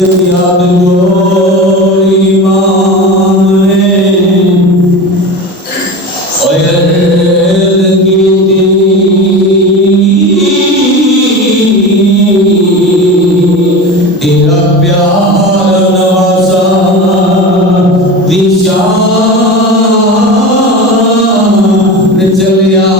याद जो ईमान है ख़ैर की तेरा प्यार नवाज़ा दिशान चलिया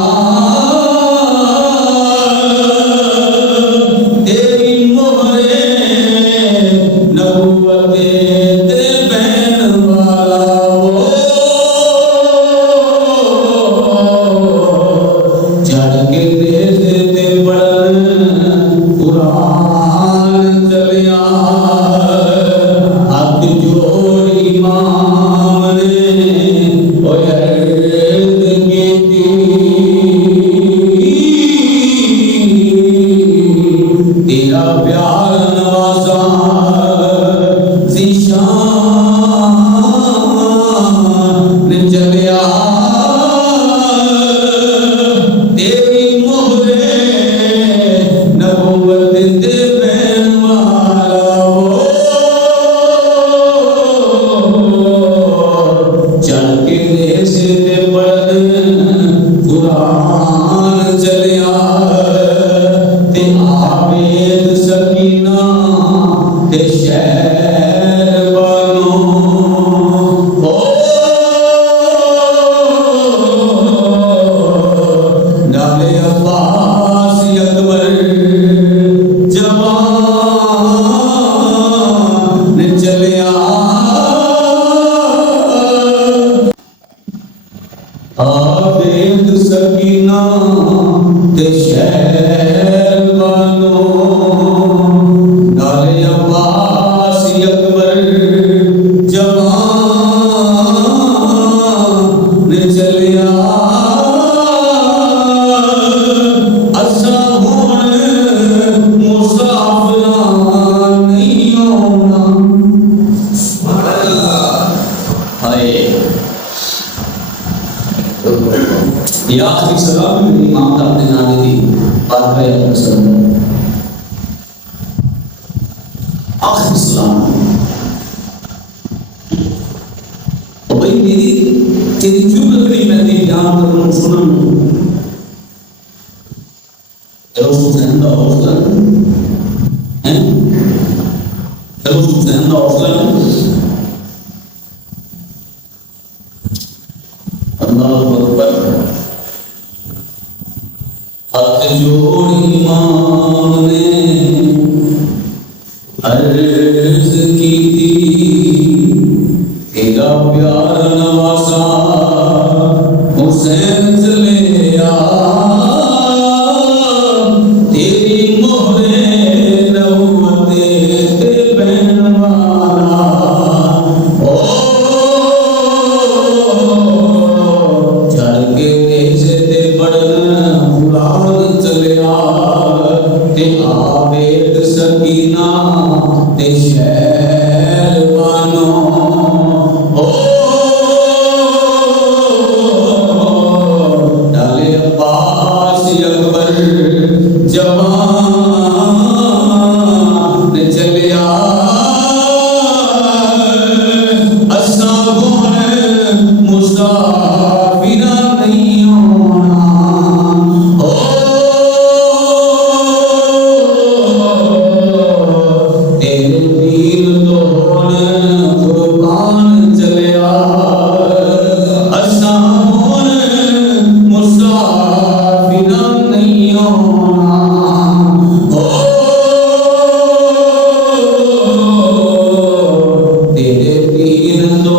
आबेद सकीना ते शहर बानो नाले अब्बास अकबर जवान चलिया असा हुण मुसाफिर नहीं होना हाय या आखिरी सलाम इमाम का अपने नाने दी बात का याद सलाम आखिरी सलाम और भाई मेरी तेरी क्यों लग रही मैं तेरी ध्यान कर रहा हूँ सुना उसको ज़िंदा हौसला है उसको ज़िंदा हौसला अल्लाहु अकबर हाथ जोड़ इमाम ने अर्ज़ की थी तेरा प्यार नवाज़ा हुसैन चले आ तेरी मोहरे नबूवते ते पहन वाला आबेद सकीना ते शहर बानो नाले अब्बास अकबर जवान चलिया असा हुण मुसाफिर नहीं होना तेरे तीर तो